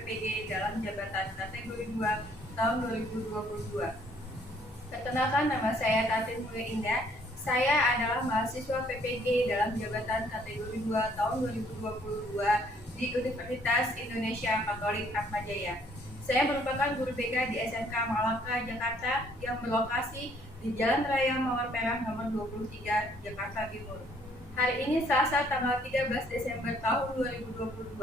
PPG dalam jabatan kategori 2 tahun 2022. Perkenalkan, nama saya Tatin Mulia Indah. Saya adalah mahasiswa PPG dalam jabatan kategori 2 tahun 2022 di Universitas Indonesia Katolik Atmajaya. Saya merupakan guru BK di SMK Malaka, Jakarta yang berlokasi di Jalan Raya Mawar Merah nomor 23, Jakarta Timur. Hari ini Selasa tanggal 13 Desember tahun 2022,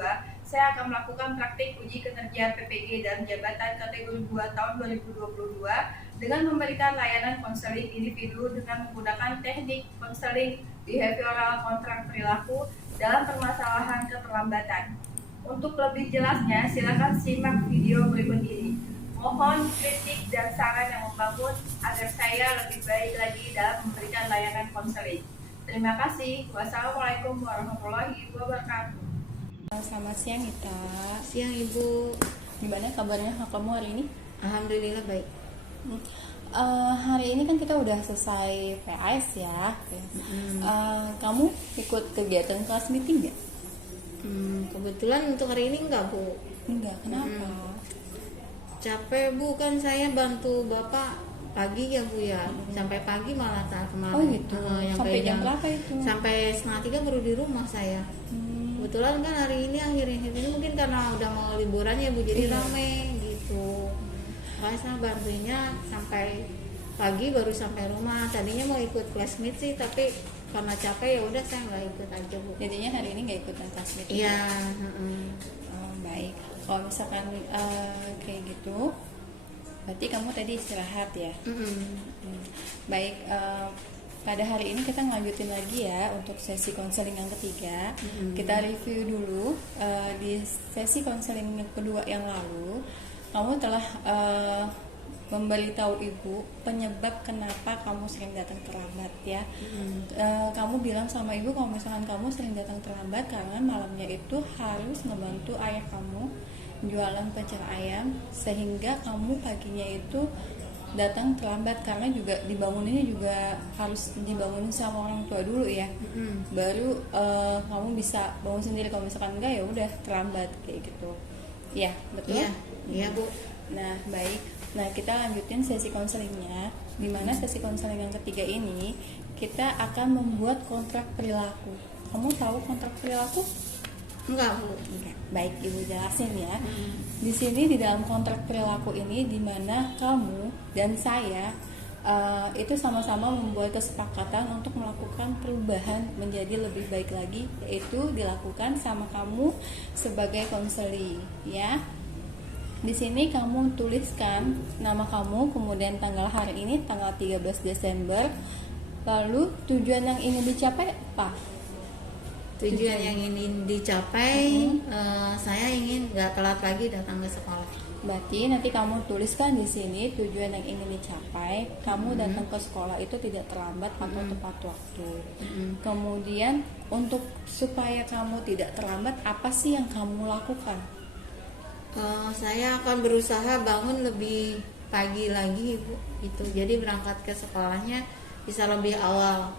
saya akan melakukan praktik uji kinerja PPG dalam jabatan kategori 2 tahun 2022 dengan memberikan layanan konseling individu dengan menggunakan teknik konseling behavioral kontrak perilaku dalam permasalahan keterlambatan. Untuk lebih jelasnya, silakan simak video berikut ini. Mohon kritik dan saran yang membangun agar saya lebih baik lagi dalam memberikan layanan konseling. Terima kasih. Wassalamualaikum warahmatullahi wabarakatuh. Selamat siang Ita. Siang Ibu. Gimana kabarnya kamu hari ini? Alhamdulillah baik. Hari ini kan kita udah selesai PAS ya. Kamu ikut kegiatan kelas meeting nggak? Kebetulan untuk hari ini enggak Bu. Enggak, kenapa? Capek Bu, kan saya bantu Bapak pagi ya Bu ya. Sampai pagi malah kemarin. Oh gitu. Sampai jam berapa itu? Sampai 2:30 baru di rumah saya. Kebetulan kan hari ini akhir-akhir ini mungkin karena udah mau liburan ya Bu, jadi rame gitu. Makanya saya bantuinnya sampai pagi baru sampai rumah. Tadinya mau ikut class meet sih, tapi karena capek ya udah saya nggak ikut aja Bu. Jadinya hari ini nggak ikut kelas meeting? Iya. Baik. Kalau misalkan kayak gitu, berarti kamu tadi istirahat ya? Baik. Pada hari ini kita lanjutin lagi ya untuk sesi konseling yang ketiga. Kita review dulu di sesi konseling yang kedua yang lalu. Kamu telah memberitahu ibu penyebab kenapa kamu sering datang terlambat ya. Kamu bilang sama ibu kalau misalkan kamu sering datang terlambat karena malamnya itu harus ngebantu ayah kamu jualan pecel ayam, sehingga kamu paginya itu datang terlambat karena juga dibanguninnya juga harus dibangunin sama orang tua dulu ya. Baru kamu bisa bangun sendiri. Kalau misalkan enggak ya udah terlambat kayak gitu. Ya, betul? Iya Bu. Nah, baik. Nah, kita lanjutin sesi konselingnya. Di mana sesi konseling yang ketiga ini kita akan membuat kontrak perilaku. Kamu tahu kontrak perilaku? Enggak Bu. Enggak. Baik, Ibu jelasin ya. Di sini di dalam kontrak perilaku ini di mana kamu dan saya itu sama-sama membuat kesepakatan untuk melakukan perubahan menjadi lebih baik lagi, yaitu dilakukan sama kamu sebagai konseling ya. Di sini kamu tuliskan nama kamu, kemudian tanggal hari ini tanggal 13 Desember. Lalu tujuan yang ingin dicapai apa? Tujuan yang ingin dicapai, saya ingin nggak telat lagi datang ke sekolah. Berarti nanti kamu tuliskan di sini tujuan yang ingin dicapai. Kamu datang ke sekolah itu tidak terlambat atau tepat waktu. Kemudian untuk supaya kamu tidak terlambat, apa sih yang kamu lakukan? Saya akan berusaha bangun lebih pagi lagi Bu. Itu jadi berangkat ke sekolahnya bisa lebih awal.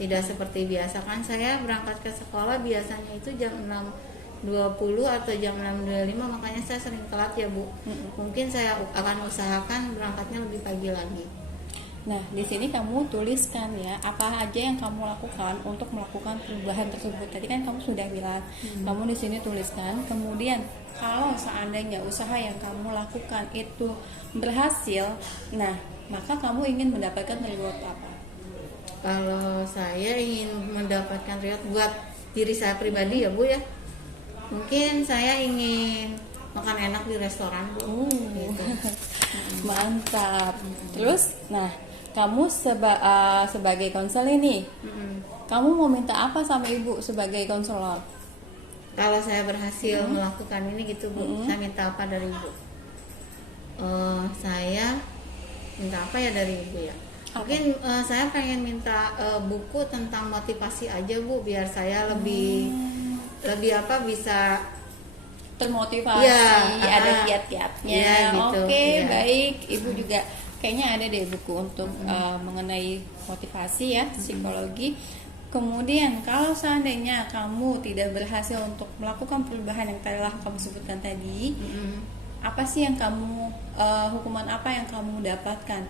Tidak seperti biasa, kan saya berangkat ke sekolah biasanya itu jam 6.20 atau jam 6.25, makanya saya sering telat ya Bu. Mungkin saya akan usahakan berangkatnya lebih pagi lagi. Nah, di sini kamu tuliskan ya apa aja yang kamu lakukan untuk melakukan perubahan tersebut. Tadi kan kamu sudah bilang, kamu di sini tuliskan. Kemudian kalau seandainya usaha yang kamu lakukan itu berhasil, nah maka kamu ingin mendapatkan reward apa? Kalau saya ingin mendapatkan reward buat diri saya pribadi ya Bu ya, mungkin saya ingin makan enak di restoran Bu. Gitu. Mantap. Terus, nah kamu sebagai konselor nih, kamu mau minta apa sama ibu sebagai konselor? Kalau saya berhasil melakukan ini gitu Bu, saya minta apa dari Ibu? Saya minta apa ya dari Ibu ya? Mungkin saya pengen minta buku tentang motivasi aja Bu, biar saya lebih bisa termotivasi, ada kiat-kiatnya. Ya, gitu. Oke, Ya. baik. Ibu juga kayaknya ada deh buku untuk mengenai motivasi ya, psikologi. Kemudian kalau seandainya kamu tidak berhasil untuk melakukan perubahan yang telah kamu sebutkan tadi, apa sih yang kamu hukuman apa yang kamu dapatkan?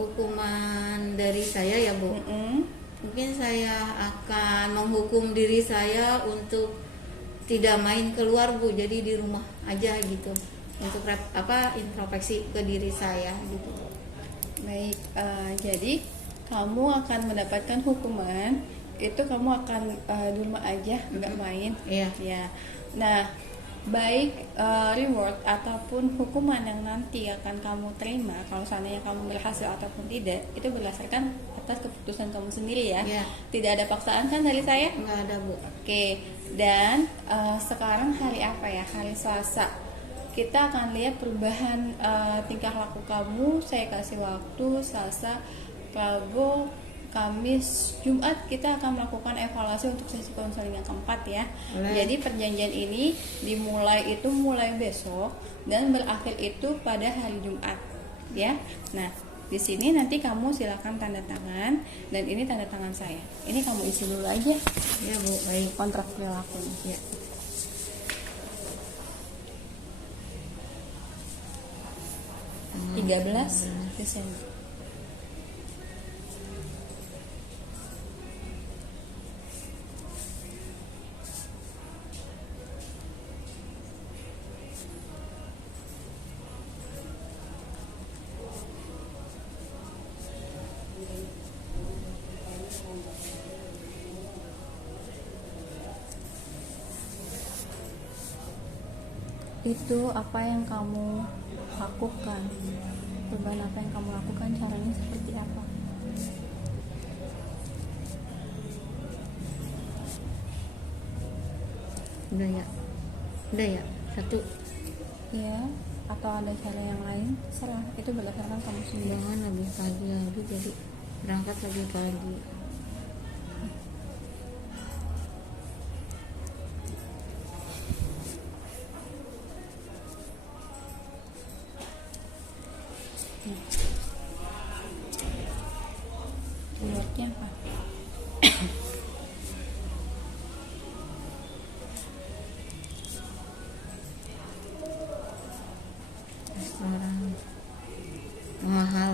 Hukuman dari saya ya Bu, mungkin saya akan menghukum diri saya untuk tidak main keluar Bu, jadi di rumah aja gitu, untuk introspeksi ke diri saya gitu. Baik, jadi kamu akan mendapatkan hukuman itu, kamu akan di rumah aja nggak main. Iya. Ya. Nah, baik reward ataupun hukuman yang nanti akan kamu terima kalau seandainya kamu berhasil ataupun tidak, itu berdasarkan atas keputusan kamu sendiri ya. Iya. Tidak ada paksaan kan dari saya? Nggak ada Bu. Oke. Dan sekarang hari apa ya? Hari Selasa. Kita akan lihat perubahan tingkah laku kamu. Saya kasih waktu Selasa, Rabu, Kamis, Jumat kita akan melakukan evaluasi untuk sesi konseling yang keempat ya. Jadi perjanjian ini mulai besok dan berakhir itu pada hari Jumat ya. Nah, di sini nanti kamu silakan tanda tangan, dan ini tanda tangan saya. Ini kamu isi dulu aja Ya Bu, baik. kontrak perilakunya. Ya. Hmm. 13 Desember. Itu apa yang kamu lakukan, perubahan apa yang kamu lakukan, caranya seperti apa? Udah ya, satu. Ya, atau ada cara yang lain? Serah, itu berdasarkan kamu sendiri. Jangan lebih pagi lagi, jadi berangkat lebih pagi. Rewardnya apa? Restoran mahal.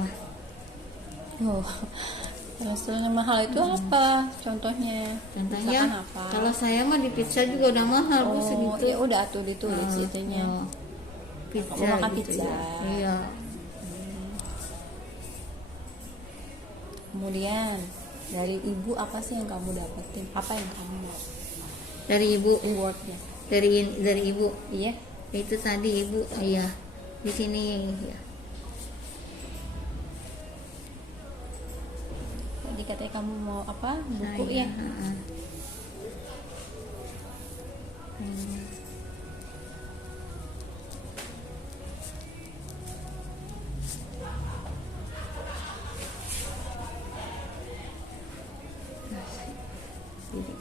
Oh, restoran mahal itu apa? Contohnya? Contohnya Misalkan apa? kalau saya mah di pizza juga udah mahal Bu, segitu. Ya udah tuh ditulis itunya. Pizza Kamu makan gitu pizza. ya. Iya. Kemudian dari ibu apa sih yang kamu dapetin? Apa yang kamu mau? Dari ibu, Rewardnya? dari ibu. Iya. Itu tadi ibu, iya. Di sini ya. Tadi katanya kamu mau apa? Buku Saya, ya? Jadi,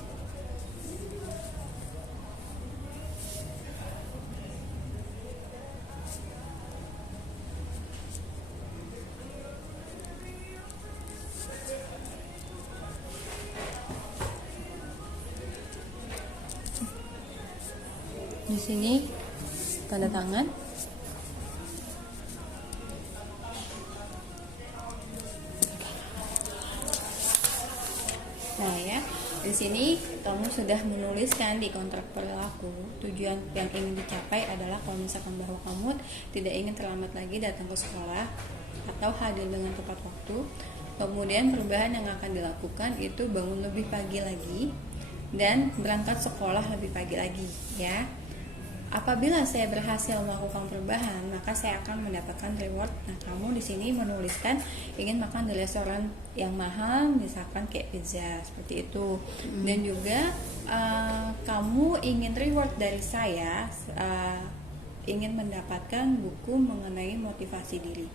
Di sini tanda tangan. Nah ya, di sini kamu sudah menuliskan di kontrak perilaku tujuan yang ingin dicapai adalah kalau misalkan bahwa kamu tidak ingin terlambat lagi datang ke sekolah atau hadir dengan tepat waktu. Kemudian perubahan yang akan dilakukan itu bangun lebih pagi lagi dan berangkat sekolah lebih pagi lagi ya. Apabila saya berhasil melakukan perubahan, maka saya akan mendapatkan reward. Nah, kamu di sini menuliskan ingin makan di restoran yang mahal, misalkan kayak pizza seperti itu. Dan juga kamu ingin reward dari saya, ingin mendapatkan buku mengenai motivasi diri,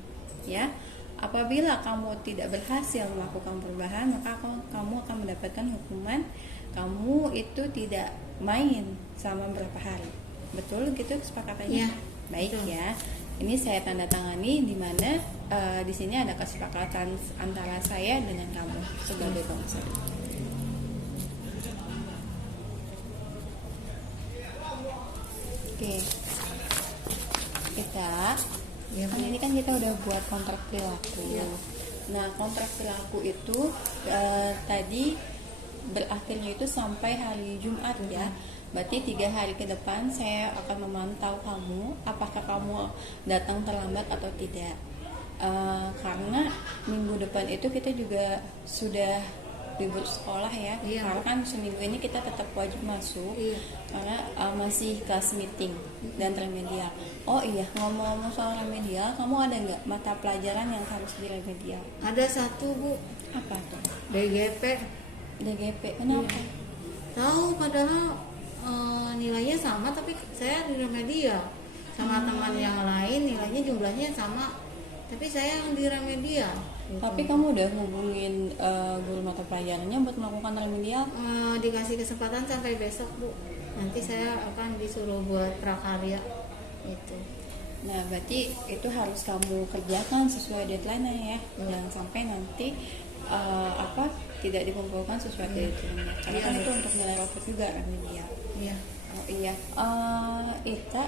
ya. Apabila kamu tidak berhasil melakukan perubahan, maka kamu akan mendapatkan hukuman. Kamu itu tidak main selama berapa hari. Betul gitu kesepakatannya? Ya, Baik betul. ya. Ini saya tanda tangani di mana di sini ada kesepakatan antara saya dengan kamu sebagai konselor. Oke, kita Ya, kan ini kan kita udah buat kontrak perilaku. Iya. Nah, kontrak perilaku itu tadi berakhirnya itu sampai hari Jumat ya. Berarti 3 hari ke depan saya akan memantau kamu, apakah kamu datang terlambat atau tidak. Karena minggu depan itu kita juga sudah libur sekolah ya. Iya. Karena kan seminggu ini kita tetap wajib masuk. Iya. Karena masih kelas meeting dan remedial. Oh iya, ngomong-ngomong soal remedial, kamu ada nggak mata pelajaran yang harus diremedial? Ada satu Bu, Apa tuh? DGP. DGP. Kenapa? Tahu padahal nilainya sama tapi saya di remedial sama teman yang lain nilainya jumlahnya sama tapi saya yang di remedial gitu. Tapi kamu udah hubungin guru mata pelajarannya buat melakukan remedial? Dikasih kesempatan sampai besok Bu, nanti saya akan disuruh buat prakarya gitu. Nah, berarti itu harus kamu kerjakan sesuai deadline-nya ya. Jangan sampai nanti tidak dikumpulkan sesuai deadline-nya. Karena kan itu untuk nilai rapot juga remedial. Iya. Oh iya. Ita,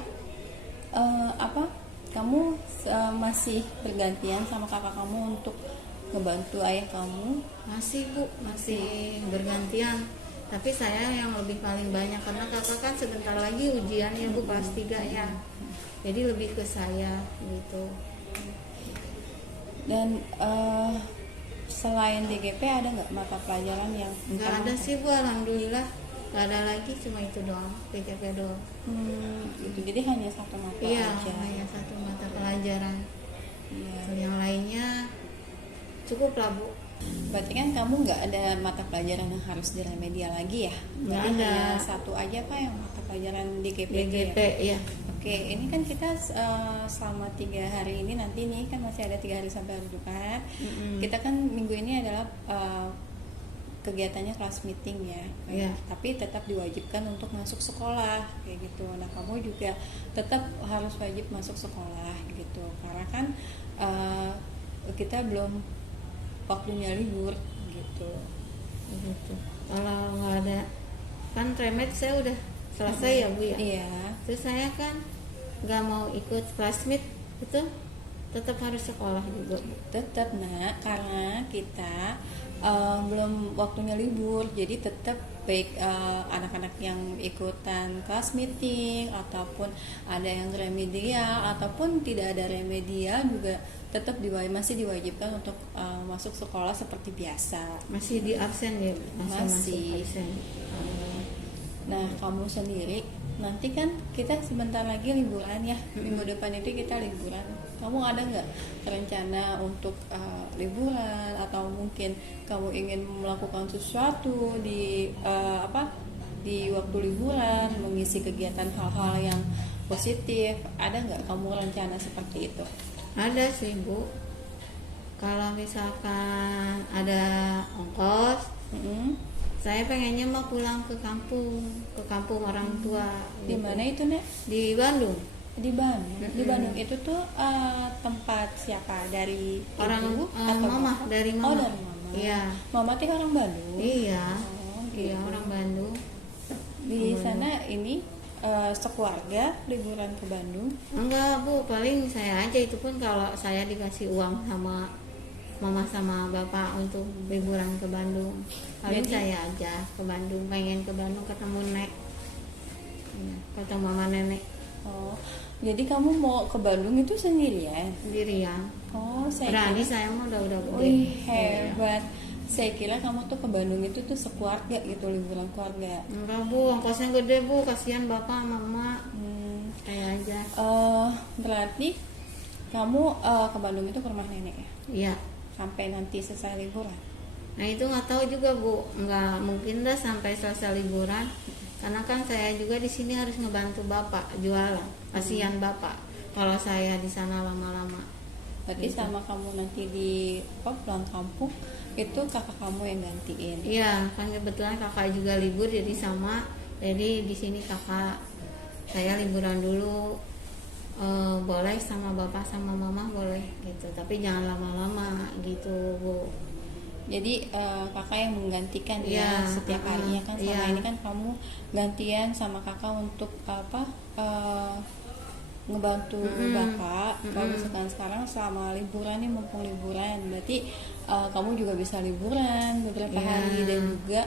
kamu masih bergantian sama kakak kamu untuk ngebantu ayah kamu? Masih Bu, masih bergantian. Tapi saya yang lebih paling banyak karena kakak kan sebentar lagi ujiannya Bu kelas 3 ya. Jadi lebih ke saya gitu. Dan selain DGP ada nggak mata pelajaran yang Enggak ada sih Bu, alhamdulillah. Enggak ada lagi, cuma itu doang, PKP doang. Gitu. Jadi hanya satu mata Iya, aja. hanya satu mata pelajaran. Iya. Yang lainnya cukup lah Bu. Berarti kan kamu nggak ada mata pelajaran yang harus diremedial lagi ya? Nggak Berarti ada. hanya satu aja Pak yang mata pelajaran DGP DGP ya? ya. Oke, ini kan kita selama 3 hari ini nanti nih kan masih ada 3 hari sampai hari Jumat. Kita kan minggu ini adalah kegiatannya kelas meeting ya. Iya. Tapi tetap diwajibkan untuk masuk sekolah kayak gitu. Nah, kamu juga tetap harus wajib masuk sekolah gitu. Karena kan kita belum waktunya libur gitu. Gitu. Kalau nggak ada kan remed saya udah selesai ya Bu ya. Iya. Terus saya kan nggak mau ikut classmate itu tetap harus sekolah juga Bu. Tetap nak, karena kita belum waktunya libur, jadi tetap baik anak-anak yang ikutan kelas meeting ataupun ada yang remedial ataupun tidak ada remedial juga tetap masih diwajibkan untuk masuk sekolah seperti biasa. Masih di absen ya Bu? Masih. Masuk absen. Nah, kamu sendiri nanti kan kita sebentar lagi liburan ya. Minggu depan itu kita liburan. Kamu ada nggak rencana untuk liburan atau mungkin kamu ingin melakukan sesuatu di di waktu liburan, mengisi kegiatan hal-hal yang positif? Ada nggak kamu rencana seperti itu? Ada sih Bu. Kalau misalkan ada ongkos, saya pengennya mau pulang ke kampung orang tua. Di gitu. mana itu, Nek? Di Bandung. Di Bandung. Di Bandung itu tuh tempat siapa? Dari Orang ibu atau mama, bapak? dari Oh, mama. dari mama. Iya. Mama tuh orang Bandung. Iya. Oh, Iya, gitu. orang Bandung. Di sana ini sekeluarga liburan ke Bandung. Enggak Bu, paling saya aja, itu pun kalau saya dikasih uang sama mama sama bapak untuk liburan ke Bandung. Paling Jadi- saya aja ke Bandung, pengen ke Bandung ketemu Nek. Iya, ketemu mama nenek Oh, jadi kamu mau ke Bandung itu sendirian? sendirian. Oh, saya Berani kira. saya mah udah gede. Wih, Iya. hebat. Saya kira kamu tuh ke Bandung itu tuh sekeluarga gitu, liburan keluarga. Enggak Bu, ongkosnya gede Bu, kasihan bapak sama emak. Saya aja. Berarti kamu ke Bandung itu ke rumah nenek ya? Iya. Sampai nanti selesai liburan. Nah itu nggak tahu juga Bu, nggak mungkin dah sampai selesai liburan. Karena kan saya juga di sini harus ngebantu bapak jualan. Kasihan bapak kalau saya di sana lama-lama. Berarti sama kamu nanti di pulang kampung itu kakak kamu yang gantiin. Iya, kan kebetulan kakak juga libur jadi sama. Jadi di sini kakak saya liburan dulu. Boleh sama bapak sama mama boleh gitu. Tapi jangan lama-lama gitu Bu. Jadi kakak yang menggantikan Iya, ya setiap harinya kan. Selama iya. ini kan kamu gantian sama kakak untuk ngebantu bapak. Kalau misalkan sekarang selama liburan nih, mumpung liburan, berarti kamu juga bisa liburan beberapa Iya. hari, dan juga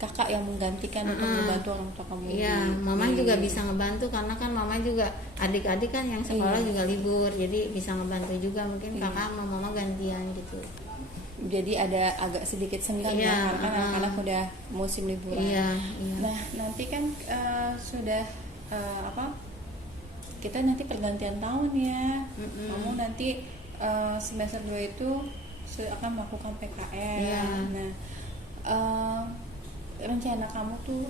kakak yang menggantikan untuk membantu orang tua kamu. Iya, mama juga bisa ngebantu karena kan mama juga adik-adik kan yang sekolah Iya. juga libur, jadi bisa ngebantu juga. Mungkin kakak sama mama gantian gitu. Jadi ada agak sedikit senggang Iya, ya, karena kan anak-anak udah musim liburan. Iya, iya. Nah nanti kan sudah kita nanti pergantian tahun ya. Kamu nanti semester 2 itu akan melakukan PKL. Iya. Nah rencana kamu tuh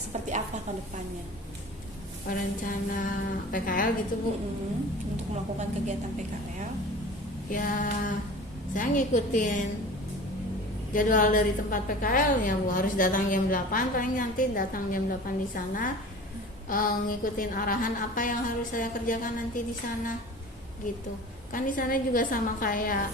seperti apa ke depannya? Rencana PKL gitu Bu. Untuk melakukan kegiatan PKL. Ya, saya ngikutin jadwal dari tempat PKL ya Bu, harus datang jam 8, paling nanti datang jam 8 di sana, ngikutin arahan apa yang harus saya kerjakan nanti di sana gitu. Kan di sana juga sama kayak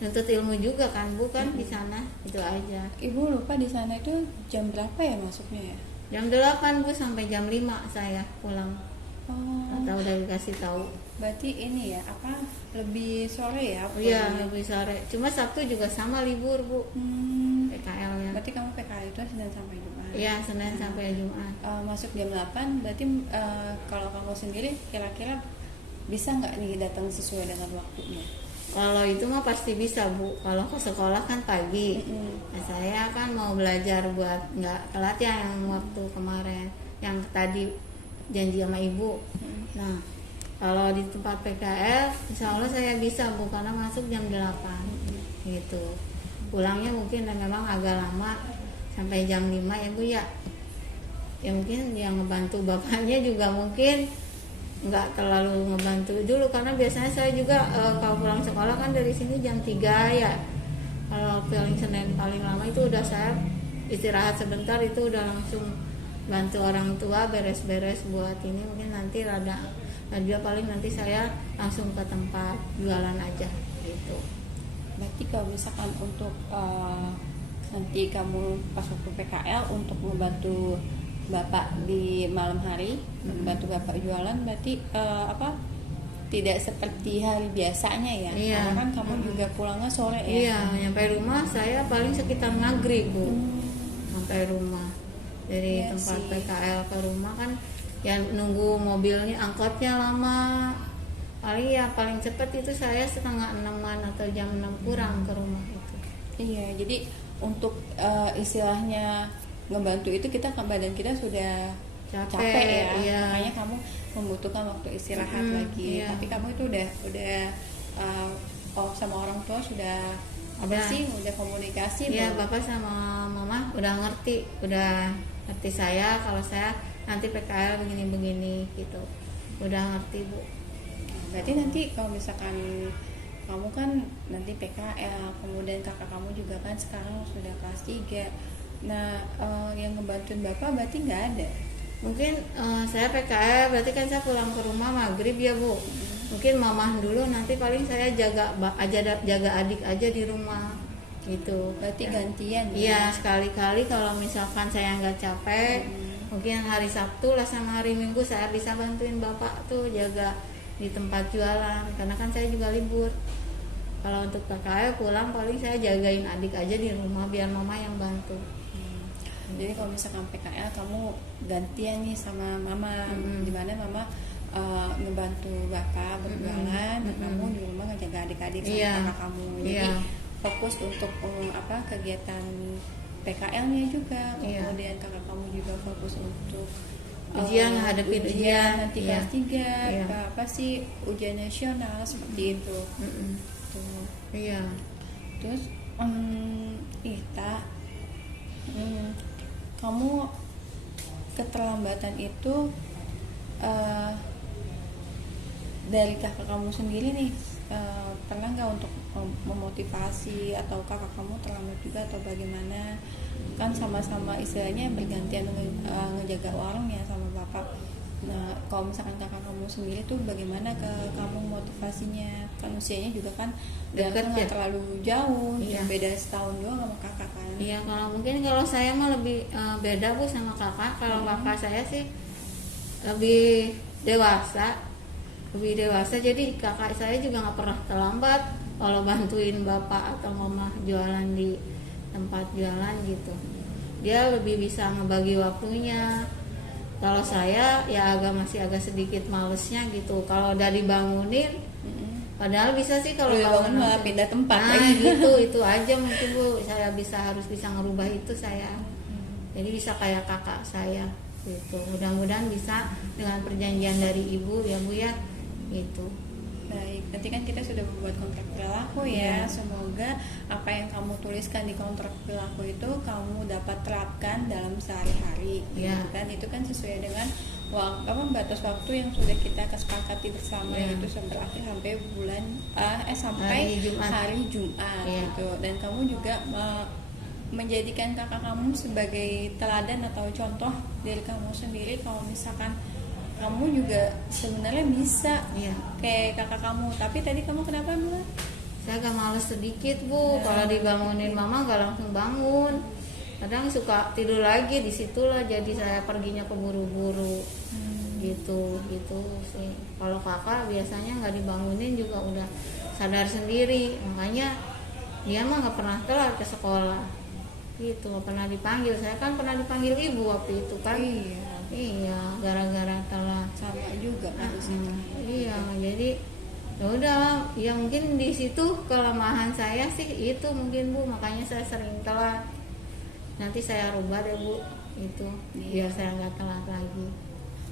nuntut ilmu juga kan Bu, kan di sana itu aja. Ibu lupa di sana itu jam berapa ya masuknya ya? Jam 8 Bu sampai jam 5 saya pulang. Oh, Atau udah dikasih tahu. berarti ini ya lebih sore ya? Iya, pulangnya? lebih sore. Cuma Sabtu juga sama libur Bu, PKL-nya. Berarti kamu PKL itu Senin sampai Jumat. Iya, Senin sampai Jumat. Masuk jam 8, berarti kalau kamu sendiri kira-kira bisa nggak nih datang sesuai dengan waktunya? Kalau itu mah pasti bisa Bu. Kalau ke sekolah kan pagi. Nah, saya kan mau belajar buat nggak telat ya yang waktu kemarin, yang tadi janji sama ibu. Nah, kalau di tempat PKL, insya Allah saya bisa Bu, karena masuk jam 8 gitu. Pulangnya mungkin memang agak lama sampai jam 5 ya Bu ya. Ya mungkin yang ngebantu bapaknya juga mungkin nggak terlalu ngebantu dulu, karena biasanya saya juga kalau pulang sekolah kan dari sini jam 3 ya. Kalau paling Senin paling lama itu udah saya istirahat sebentar, itu udah langsung bantu orang tua beres-beres buat ini. Mungkin nanti dia paling nanti saya langsung ke tempat jualan aja gitu. Berarti kalau misalkan untuk nanti kamu pas waktu PKL untuk membantu bapak di malam hari, membantu bapak jualan, berarti tidak seperti hari biasanya ya? Iya. Karena kan kamu juga pulangnya sore ya? Iya, nyampe rumah saya paling sekitar maghrib Bu. Sampai rumah dari Iya tempat sih. PKL ke rumah kan ya nunggu mobilnya, angkotnya lama. Paling cepat itu saya setengah 6-an atau jam 6 kurang ke rumah itu. Iya, jadi untuk istilahnya ngebantu itu badan kita sudah capek ya, iya. makanya kamu membutuhkan waktu istirahat lagi. iya. Tapi kamu itu udah sama orang tua sudah udah komunikasi Iya, belum? Bapak sama Mama udah ngerti saya kalau saya nanti PKL begini-begini gitu. Udah ngerti Bu. Berarti nanti kalau misalkan kamu kan nanti PKL, kemudian kakak kamu juga kan sekarang sudah kelas 3. Nah, yang ngebantuin bapak berarti nggak ada? Mungkin saya PKL berarti kan saya pulang ke rumah maghrib ya Bu. Mungkin Mama dulu, nanti paling saya jaga adik aja di rumah gitu. Berarti Ya. gantian ya? Iya, sekali-kali kalau misalkan saya nggak capek, mungkin hari Sabtu lah sama hari Minggu saya bisa bantuin bapak tuh jaga di tempat jualan, karena kan saya juga libur. Kalau untuk PKL pulang paling saya jagain adik aja di rumah biar Mama yang bantu. Jadi kalau misalkan PKL kamu gantian nih sama mama, dimana mama ngebantu bapak berjualan, dan kamu di rumah ngejaga adik-adik sama Iya. kakak kamu. Jadi Iya. fokus untuk kegiatan PKL-nya juga. Iya. Kemudian kakak kamu juga fokus untuk Ujian, hadapin ujian. nanti Iya. kelas 3, Iya. ujian nasional seperti itu. Tuh. Iya. Terus Ita, kamu keterlambatan itu dari kakak kamu sendiri nih, pernah nggak untuk memotivasi, atau kakak kamu terlambat juga atau bagaimana? Kan sama-sama istilahnya bergantian ngejaga warung ya sama bapak. Nah, kalau misalkan kakak kamu sendiri tuh bagaimana ke kamu motivasinya? Kan usianya juga kan Dekat nggak ya? terlalu jauh, Iya. cuma beda setahun doang sama kakak kan. Iya, kalau saya mah lebih beda Bu sama kakak. Kalau kakak saya sih lebih dewasa, jadi kakak saya juga nggak pernah terlambat kalau bantuin bapak atau mama jualan di tempat jualan gitu. Dia lebih bisa ngebagi waktunya. Kalau saya ya masih agak sedikit malesnya gitu. Kalau udah dibangunin, padahal bisa sih kalau Udah bangun bangun malah langsung. pindah tempat Nah, lagi. itu aja mungkin Bu. Saya harus bisa ngerubah itu saya. Jadi bisa kayak kakak saya gitu. Mudah-mudahan bisa dengan perjanjian dari ibu ya Bu ya. Gitu. Baik, nanti kan kita sudah membuat kontrak perilaku ya. Iya. Semoga apa yang kamu tuliskan di kontrak perilaku itu kamu dapat terapkan dalam sehari-hari. Iya. Gitu kan? Itu kan sesuai dengan batas waktu yang sudah kita kesepakati bersama, Iya. yaitu berakhir sampai sampai hari Jumat Iya. gitu. Dan kamu juga menjadikan kakak kamu sebagai teladan atau contoh dari kamu sendiri. Kalau misalkan kamu juga sebenarnya bisa Iya. kayak kakak kamu, tapi tadi kamu kenapa bilang? Saya agak males sedikit Bu. Kalau dibangunin mama nggak langsung bangun. Kadang suka tidur lagi di situlah, jadi saya perginya keburu-buru. Gitu sih. Kalau kakak biasanya nggak dibangunin juga udah sadar sendiri, makanya dia mah nggak pernah telat ke sekolah. Gitu, nggak pernah dipanggil. Saya kan pernah dipanggil ibu waktu itu kan. Iya, gara-gara telat. Sama juga harusnya. Iya, jadi ya udah, ya mungkin di situ kelemahan saya sih itu mungkin Bu, makanya saya sering telat. Nanti saya rubah deh Bu, itu biar saya nggak telat lagi.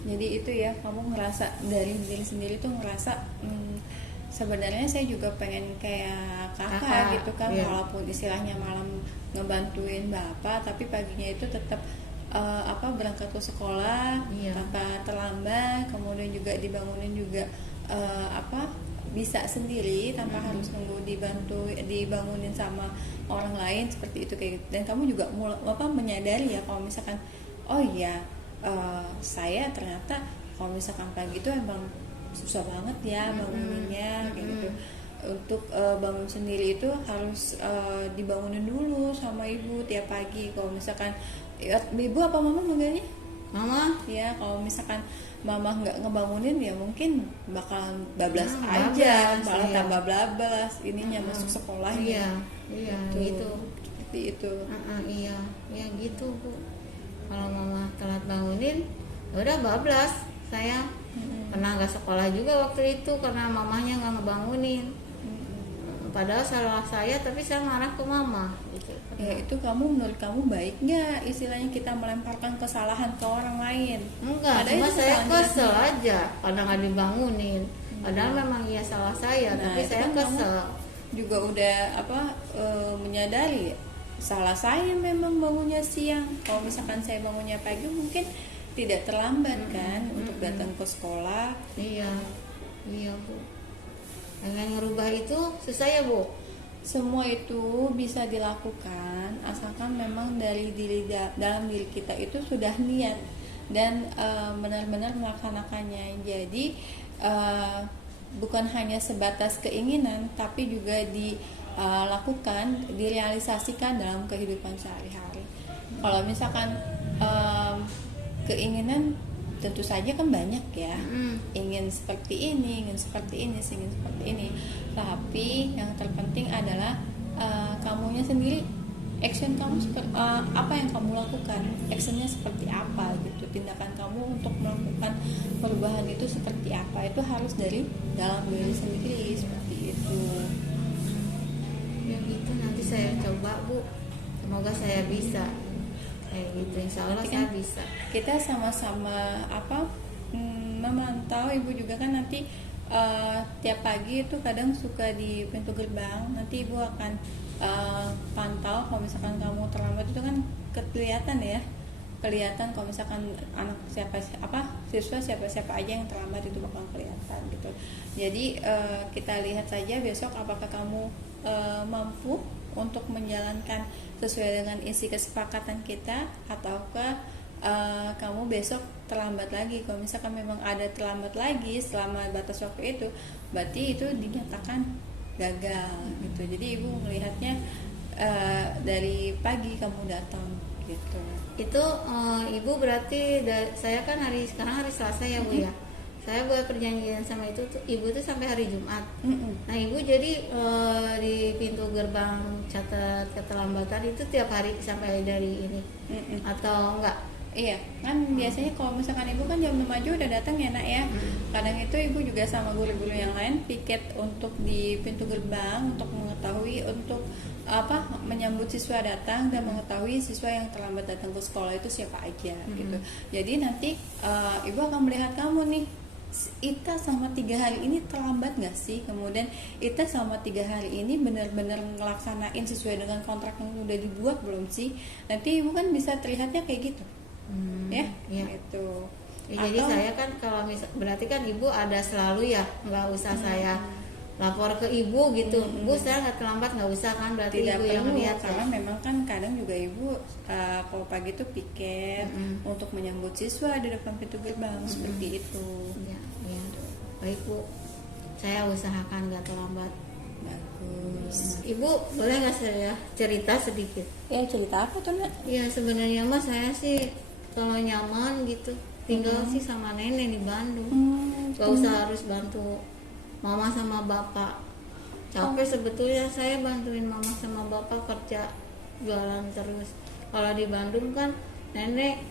Jadi itu ya, kamu ngerasa dari diri sendiri tuh ngerasa sebenarnya saya juga pengen kayak kakak gitu kan. Iya. Walaupun istilahnya malam ngebantuin bapak, tapi paginya itu tetap berangkat ke sekolah. Iya. Tanpa terlambat, kemudian juga dibangunin juga bisa sendiri tanpa harus nunggu dibangunin sama orang lain seperti itu kayak gitu. Dan kamu juga menyadari ya kalau misalkan oh iya, saya ternyata kalau misalkan pagi itu emang susah banget ya banguninnya kayak gitu. Untuk bangun sendiri itu harus dibangunin dulu sama ibu tiap pagi. Kalau misalkan ibu apa mama manggilnya? Mama. Ya, kalau misalkan mama nggak ngebangunin ya mungkin bakal bablas aja, bablas, malah iya. tambah bablas ininya masuk sekolahnya. Iya, gitu. Seperti itu. Iya gitu Bu. Kalau mama telat bangunin, udah bablas saya. Pernah nggak sekolah juga waktu itu karena mamanya nggak ngebangunin. Padahal salah saya, tapi saya marah ke mama gitu. Ya itu menurut kamu baik nggak istilahnya kita melemparkan kesalahan ke orang lain? Enggak, Padahal cuma itu saya kesalahan kesel kita aja karena nggak dibangunin. Padahal memang iya salah saya, Nah, tapi itu saya kan kamu kesel. juga udah menyadari salah saya memang bangunnya siang. Kalau misalkan saya bangunnya pagi mungkin tidak terlambat kan untuk datang ke sekolah. Iya Bu. Dengan ngerubah itu susah ya Bu? Semua itu bisa dilakukan asalkan memang dari dalam diri kita itu sudah niat dan benar-benar melaksanakannya. Jadi bukan hanya sebatas keinginan, tapi juga dilakukan, direalisasikan dalam kehidupan sehari-hari. Kalau misalkan keinginan tentu saja kan banyak ya, ingin seperti ini, ingin seperti ini. Tapi yang terpenting adalah kamunya sendiri, action kamu apa yang kamu lakukan, actionnya seperti apa gitu, tindakan kamu untuk melakukan perubahan itu seperti apa, itu harus dari dalam diri sendiri seperti itu. Ya gitu, nanti saya coba Bu. Semoga saya bisa. Kayak gitu, insya Allah Nanti saya kan bisa. Kita sama-sama memantau. Ibu juga kan nanti tiap pagi itu kadang suka di pintu gerbang. Nanti ibu akan pantau kalau misalkan kamu terlambat itu kan kelihatan kalau misalkan anak siswa siapa aja yang terlambat itu bakal kelihatan gitu. Jadi kita lihat saja besok apakah kamu mampu untuk menjalankan sesuai dengan isi kesepakatan kita ataukah kamu besok terlambat lagi. Kalau misalkan memang ada terlambat lagi selama batas waktu itu, berarti itu dinyatakan gagal gitu. Jadi ibu melihatnya dari pagi kamu datang gitu. Itu ibu berarti saya kan sekarang hari Selasa ya Bu ya. Saya buat perjanjian sama itu tuh, ibu tuh sampai hari Jumat. Nah ibu jadi di pintu gerbang catat keterlambatan itu tiap hari sampai dari ini atau enggak? Iya, kan biasanya kalau misalkan ibu kan jam 5 aja udah datang ya nak ya. Kadang itu ibu juga sama guru-guru yang lain piket untuk di pintu gerbang untuk mengetahui untuk menyambut siswa datang dan mengetahui siswa yang terlambat datang ke sekolah itu siapa aja gitu. Jadi nanti ibu akan melihat kamu nih, Ita selama 3 hari ini terlambat nggak sih? Kemudian Ita selama 3 hari ini benar-benar ngelaksanain sesuai dengan kontrak yang udah dibuat belum sih? Nanti ibu kan bisa terlihatnya kayak gitu. Ya, gitu. Ya, jadi saya kan kalau berarti kan ibu ada selalu ya, nggak usah saya lapor ke ibu gitu. Bu saya nggak terlambat, nggak usah kan, berarti tidak ibu yang perlu, lihat karena ya. memang kan kadang juga ibu kalau pagi itu piket untuk menyambut siswa di depan pintu gerbang seperti itu. Ya. Baik Bu, saya usahakan nggak terlambat. Bagus. Ibu boleh nggak saya cerita sedikit? Ya, cerita apa tuh nak? Ya sebenarnya mah saya sih kalau nyaman gitu tinggal sih sama nenek di Bandung, gak usah harus bantu mama sama bapak. Capek sebetulnya saya bantuin mama sama bapak kerja jualan terus. Kalau di Bandung kan nenek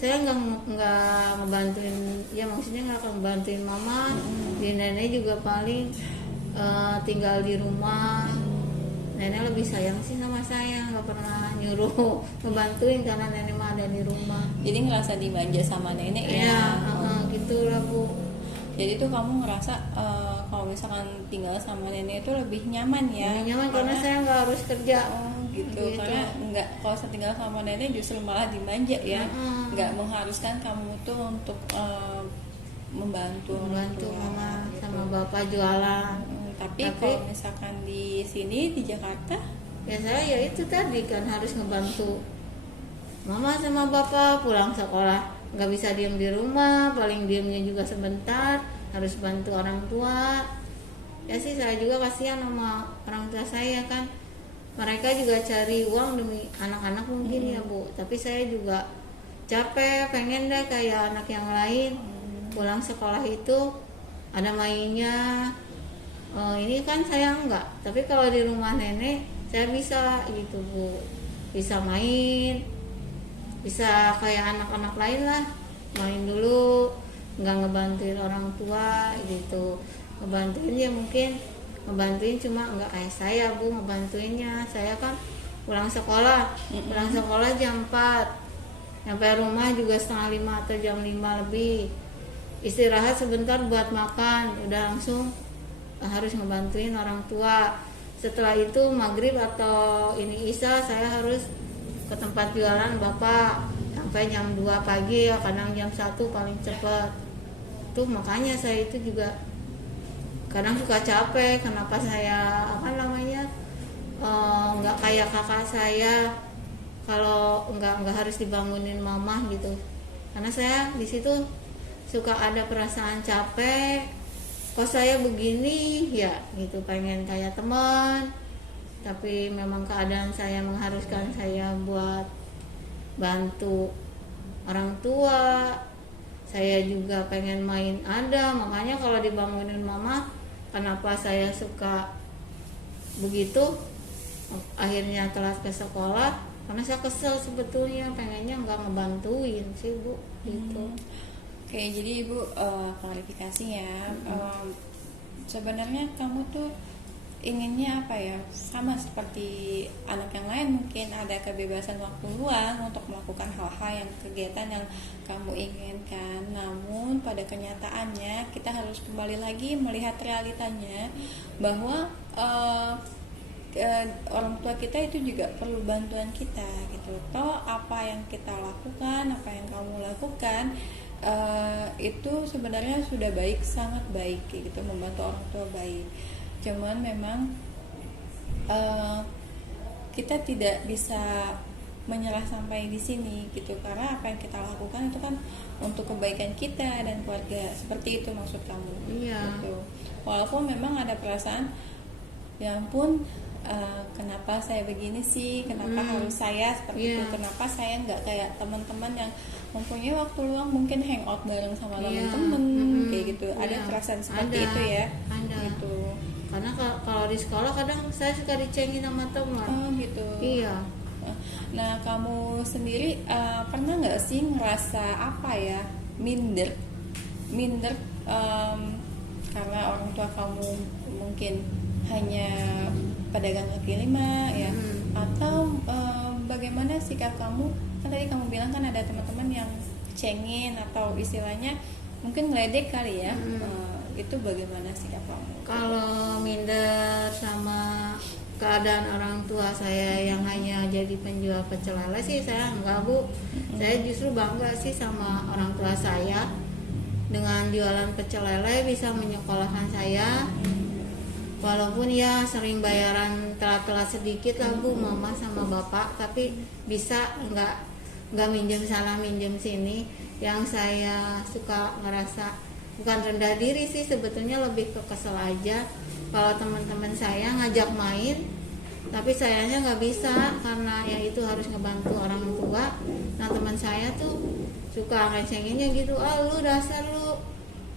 saya nggak ngebantuin, ya maksudnya nggak akan ngebantuin mama. Di nenek juga paling tinggal di rumah. Nenek lebih sayang sih sama saya, nggak pernah nyuruh ngebantuin karena nenek mah ada di rumah. Jadi ngerasa dimanja sama nenek ya? Gitu lah Bu. Jadi tuh kamu ngerasa kalau misalkan tinggal sama nenek itu lebih nyaman ya? Lebih nyaman karena saya nggak harus kerja. Gitu. Karena nggak, kalau saya tinggal sama nenek justru malah dimanja ya, nggak mengharuskan kamu tuh untuk membantu mama sama bapak jualan. Tapi kalau misalkan di sini di Jakarta ya saya ya itu tadi kan harus ngebantu mama sama bapak pulang sekolah, nggak bisa diem di rumah, paling diemnya juga sebentar, harus bantu orang tua. Ya sih saya juga kasihan sama orang tua saya kan, mereka juga cari uang demi anak-anak mungkin ya Bu, tapi saya juga capek, pengen deh kayak anak yang lain pulang sekolah itu ada mainnya. Ini kan saya enggak, tapi kalau di rumah nenek saya bisa gitu Bu, bisa main, bisa kayak anak-anak lain lah, main dulu, nggak ngebantuin orang tua gitu. Ngebantuin ya mungkin ngebantuin cuma nggak kayak saya Bu, ngebantuinnya saya kan pulang sekolah jam 4, nyampe rumah juga 4:30 atau jam 5 lebih, istirahat sebentar buat makan, udah langsung harus ngebantuin orang tua. Setelah itu maghrib atau ini isya saya harus ke tempat jualan bapak sampai jam 2 pagi ya, kadang jam 1 paling cepat. Tuh makanya saya itu juga kadang suka capek, kenapa saya nggak kayak kakak saya kalau nggak harus dibangunin mama gitu, karena saya di situ suka ada perasaan capek. Kok saya begini ya gitu, pengen kayak teman, tapi memang keadaan saya mengharuskan saya buat bantu orang tua. Saya juga pengen main ada, makanya kalau dibangunin mama, kenapa saya suka begitu, akhirnya telat ke sekolah karena saya kesel sebetulnya, pengennya nggak ngebantuin sih Bu gitu. Oke, jadi Ibu klarifikasi ya. Sebenarnya kamu tuh inginnya apa ya? Sama seperti anak yang lain, mungkin ada kebebasan waktu luang untuk melakukan hal-hal yang kegiatan yang kamu inginkan. Namun pada kenyataannya kita harus kembali lagi melihat realitanya bahwa orang tua kita itu juga perlu bantuan kita gitu. Toh apa yang kita lakukan, apa yang kamu lakukan itu sebenarnya sudah baik, sangat baik gitu, membantu orang tua baik. Cuman memang kita tidak bisa menyerah sampai di sini gitu, karena apa yang kita lakukan itu kan untuk kebaikan kita dan keluarga, seperti itu maksud kamu. Iya. Gitu. Walaupun memang ada perasaan, ya ampun, kenapa saya begini sih, kenapa harus saya seperti itu, kenapa saya nggak kayak teman-teman yang mempunyai waktu luang mungkin hangout bareng sama teman-teman kayak gitu. Ada perasaan seperti itu ya. Ada. Gitu. Karena kalau di sekolah kadang saya suka dicengin sama teman. Oh gitu. Iya. Nah, kamu sendiri pernah nggak sih ngerasa apa ya, minder karena orang tua kamu mungkin hanya pedagang kaki lima ya, atau bagaimana sikap kamu? Kan tadi kamu bilang kan ada teman-teman yang cengin atau istilahnya mungkin ngeledek kali ya. Itu bagaimana sikap kamu? Kalau minder sama keadaan orang tua saya yang hanya jadi penjual pecel lele sih saya enggak, Bu. Saya justru bangga sih sama orang tua saya, dengan jualan pecel lele bisa menyekolahkan saya. Walaupun ya sering bayaran telat-telat sedikit lah, Bu, mama sama bapak, tapi bisa enggak minjem sana minjem sini. Yang saya suka ngerasa bukan rendah diri sih, sebetulnya lebih ke kesel aja kalau teman-teman saya ngajak main tapi sayanya nggak bisa karena ya itu harus ngebantu orang tua. Nah, teman saya tuh suka ngecenginnya gitu, lu dasar lu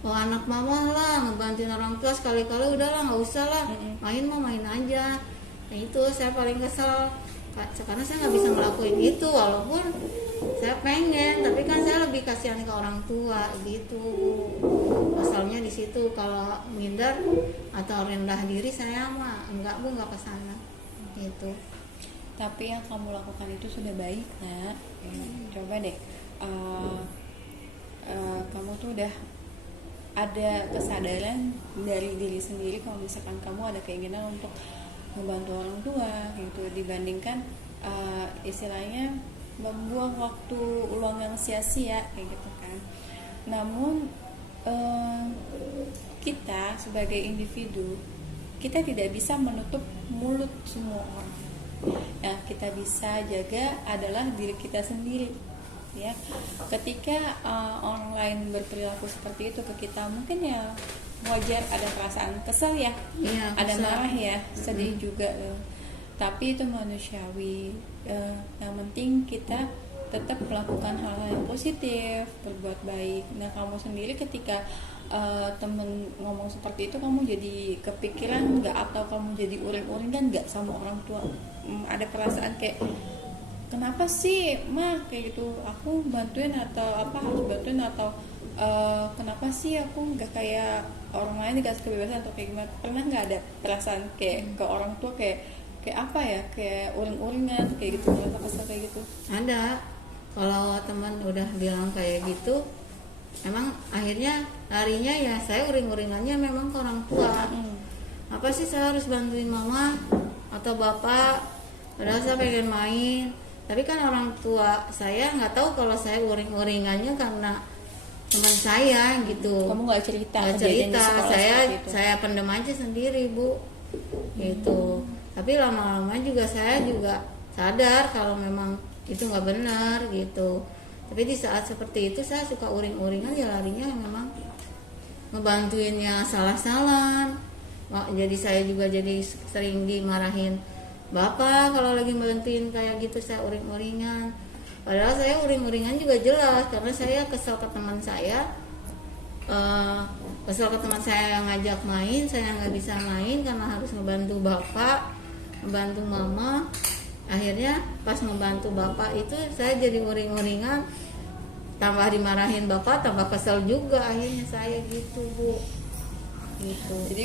anak mama lah, ngebantuin orang tua sekali-kali udahlah, nggak usah lah, main mau main aja. Nah, itu saya paling kesel karena saya nggak bisa ngelakuin itu, walaupun saya pengen, tapi kan saya lebih kasihan ke orang tua gitu. Asalnya di situ. Kalau minder atau rendah diri saya mah enggak, Bu, enggak kesana gitu. Tapi yang kamu lakukan itu sudah baik, Nak. Coba deh, kamu tuh udah ada kesadaran dari diri sendiri kalau misalkan kamu ada keinginan untuk membantu orang tua gitu, dibandingkan istilahnya membuang waktu luang yang sia-sia kayak gitu kan. Namun kita sebagai individu, kita tidak bisa menutup mulut semua orang. Yang kita bisa jaga adalah diri kita sendiri ya. Ketika orang lain berperilaku seperti itu ke kita, mungkin ya wajar ada perasaan kesel ya, ada marah ya, sedih juga tapi itu manusiawi. Yang penting kita tetap melakukan hal-hal yang positif, berbuat baik. Nah, kamu sendiri ketika temen ngomong seperti itu, kamu jadi kepikiran nggak, atau kamu jadi uring-uring kan nggak sama orang tua? Ada perasaan kayak, kenapa sih mah kayak gitu, aku bantuin atau apa harus bantuin, atau kenapa sih aku nggak kayak orang lain dikasih kebebasan atau kayak gimana? Pernah nggak ada perasaan kayak ke orang tua kayak apa ya, kayak uring-uringan kayak gitu, merasa kesel kayak gitu? Ada. Kalau teman udah bilang kayak gitu, emang akhirnya larinya ya saya uring-uringannya memang ke orang tua. Apa sih saya harus bantuin mama atau bapak, padahal saya pengen main. Tapi kan orang tua saya nggak tahu kalau saya uring-uringannya karena teman saya gitu. Kamu nggak cerita? Nggak cerita, saya pendem aja sendiri, Bu, gitu. Tapi lama-lama juga saya juga sadar kalau memang itu nggak benar gitu. Tapi di saat seperti itu saya suka uring-uringan, ya larinya memang ngebantuinnya salah-salah. Jadi saya juga jadi sering dimarahin bapak kalau lagi bantuin kayak gitu, saya uring-uringan. Padahal saya uring-uringan juga jelas karena saya kesel ke teman saya. Kesel ke teman saya yang ngajak main, saya nggak bisa main karena harus ngebantu bapak, ngebantu mama. Akhirnya pas ngebantu bapak itu saya jadi uring-uringan, tambah dimarahin bapak, tambah kesel juga akhirnya saya gitu, Bu. Gitu. Jadi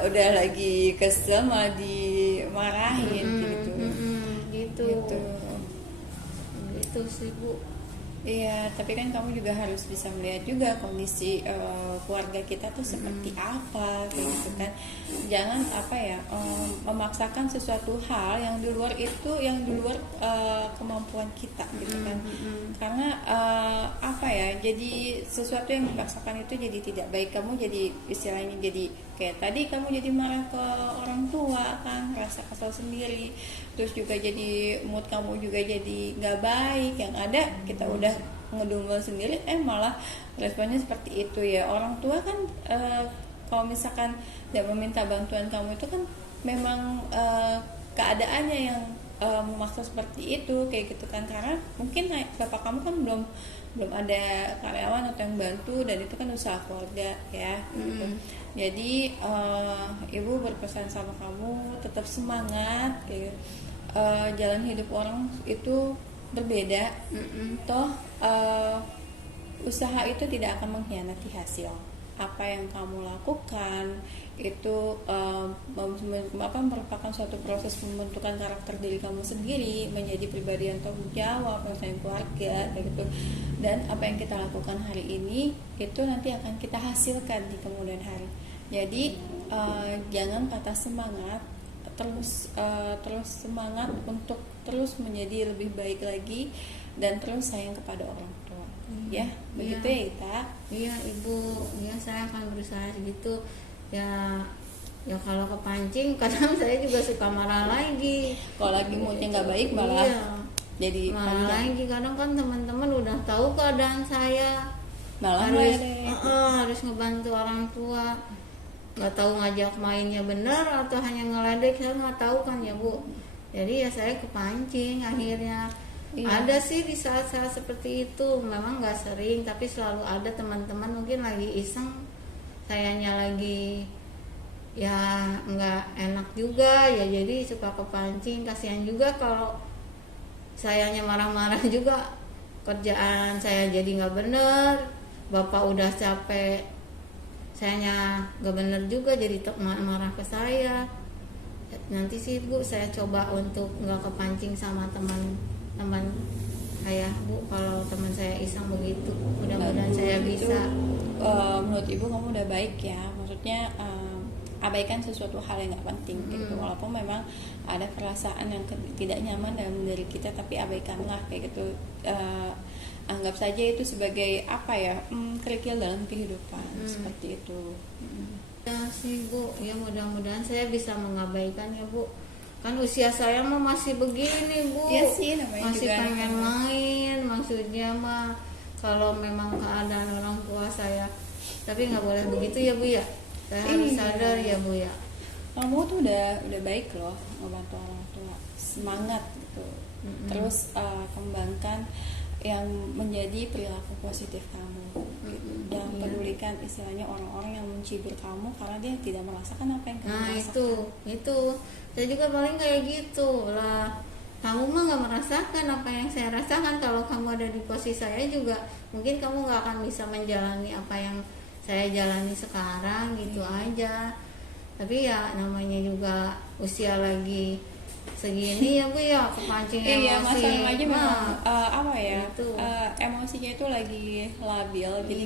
udah lagi kesel malah dimarahin gitu. Gitu sih, Bu. Iya, tapi kan kamu juga harus bisa melihat juga kondisi keluarga kita tuh seperti apa, kayak gitu kan. Jangan apa ya, memaksakan sesuatu hal yang di luar itu, yang di luar kemampuan kita, gitu kan. Karena apa ya, jadi sesuatu yang dipaksakan itu jadi tidak baik. Kamu jadi istilahnya jadi kayak tadi kamu jadi marah ke orang tua kan, rasa kesal sendiri, terus juga jadi mood kamu juga jadi nggak baik. Yang ada kita udah ngedumel sendiri, malah responnya seperti itu ya. Orang tua kan kalau misalkan tidak meminta bantuan kamu itu kan memang keadaannya yang memaksa seperti itu, kayak gitu kan. Karena mungkin bapak kamu kan belum ada karyawan atau yang bantu, dan itu kan usaha keluarga ya, gitu. Jadi ibu berpesan sama kamu tetap semangat, kayak jalan hidup orang itu berbeda. Toh usaha itu tidak akan mengkhianati hasil. Apa yang kamu lakukan itu merupakan suatu proses pembentukan karakter diri kamu sendiri, menjadi pribadi yang tanggung jawab, sayang keluarga, kayak gitu. Dan apa yang kita lakukan hari ini itu nanti akan kita hasilkan di kemudian hari. Jadi jangan patah semangat, terus semangat untuk terus menjadi lebih baik lagi, dan terus sayang kepada orang tua. Ya, begitu ya Ita. Iya Ibu, ya saya akan berusaha gitu. Ya kalau kepancing kadang saya juga suka marah lagi. Kalau lagi moodnya nggak baik malah jadi marah lagi. Kadang kan teman-teman udah tahu keadaan saya, malah harus ngebantu orang tua, nggak tahu ngajak mainnya bener atau hanya ngeledek, saya nggak tahu kan ya Bu. Jadi ya saya kepancing akhirnya. Ada sih di saat-saat seperti itu, memang nggak sering, tapi selalu ada teman-teman mungkin lagi iseng, sayanya lagi ya nggak enak juga ya, jadi suka kepancing. Kasihan juga kalau sayanya marah-marah juga, kerjaan saya jadi nggak bener, bapak udah capek, sayanya nggak bener juga jadi marah ke saya. Nanti sih Bu saya coba untuk nggak kepancing sama teman saya Bu, kalau teman saya iseng begitu. Mudah-mudahan saya bisa. Menurut Ibu kamu udah baik ya, maksudnya abaikan sesuatu hal yang nggak penting gitu. Walaupun memang ada perasaan yang tidak nyaman dalam diri kita, tapi abaikanlah kayak gitu. Anggap saja itu sebagai apa ya, kerikil dalam kehidupan, seperti itu. Ya sih Bu, ya mudah-mudahan saya bisa mengabaikan ya Bu. Kan usia saya mah masih begini Bu, ya sih, masih juga pengen main, maksudnya mah kalau memang keadaan orang tua saya, tapi nggak boleh begitu ya Bu ya. Saya harus sadar ya Bu ya. Kamu tuh udah baik loh membantu orang tua, semangat gitu. Terus kembangkan yang menjadi perilaku positif kamu gitu. Jangan pedulikan istilahnya orang-orang yang mencibir kamu karena dia tidak merasakan apa yang kamu rasakan. Itu saya juga paling kayak gitu lah. Kamu mah nggak merasakan apa yang saya rasakan. Kalau kamu ada di posisi saya juga, mungkin kamu nggak akan bisa menjalani apa yang saya jalani sekarang gitu aja. Tapi ya namanya juga usia lagi segini ya Bu ya, kepancing emosi. Iya, masalah aja memang apa ya, gitu. Emosinya itu lagi labil, jadi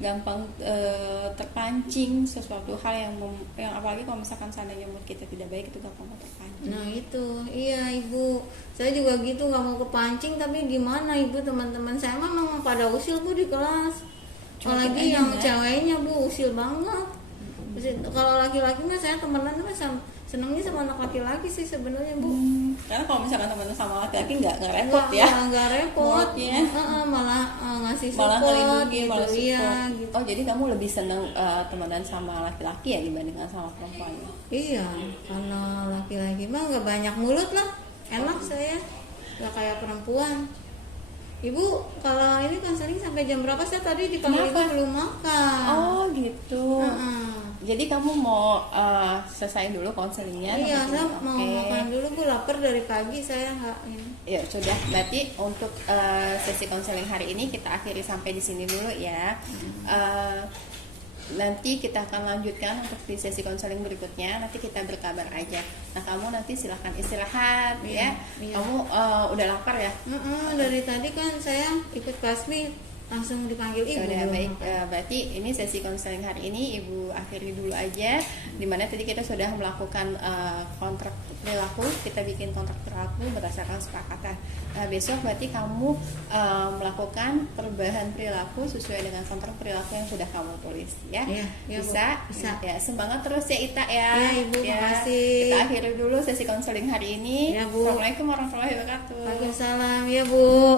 gampang terpancing sesuatu hal yang apalagi kalau misalkan seandainya mood kita tidak baik, itu gampang terpancing. Nah itu, iya Ibu, saya juga gitu, nggak mau kepancing, tapi gimana Ibu, teman-teman saya memang pada usil Bu di kelas. Apalagi yang ceweknya Bu usil banget. Kalau laki-laki mah saya temenan kan senengnya sama anak laki-laki sih sebenarnya Bu. Karena kalau misalkan teman sama laki-laki nggak repot ya. Nggak repot. Malah ngasih support, malah gitu. Malah support. Iya, gitu. Oh jadi kamu lebih seneng temenan sama laki-laki ya dibandingkan sama perempuan? Iya, karena laki-laki mah nggak banyak mulut lah, enak saya, nggak kayak perempuan. Ibu, kalau ini konseling sampai jam berapa? Saya tadi dipanggil belum makan. Oh gitu. Jadi kamu mau selesai dulu konselingnya? Iya, saya mau makan dulu Bu, lapar dari pagi saya nggak ini. Ya sudah, berarti untuk sesi konseling hari ini kita akhiri sampai di sini dulu ya. nanti kita akan lanjutkan untuk di sesi konseling berikutnya. Nanti kita berkabar aja. Nah, kamu nanti silahkan istirahat ya. Iya. Kamu udah lapar ya? Dari tadi kan saya ikut kasmi langsung dipanggil ibu. Udah baik. Berarti ini sesi konseling hari ini Ibu akhiri dulu aja. Dimana tadi kita sudah melakukan kontrak perilaku. Kita bikin kontrak perilaku berdasarkan kesepakatan. Besok berarti kamu melakukan perubahan perilaku sesuai dengan kontrak perilaku yang sudah kamu tulis ya. Iya, Bisa? Bu. Bisa. Ya, semangat terus ya Ita ya. Ya, Ibu, makasih. Kita akhiri dulu sesi konseling hari ini. Ya, Bu. Assalamualaikum warahmatullahi wabarakatuh. Waalaikumsalam ya Bu.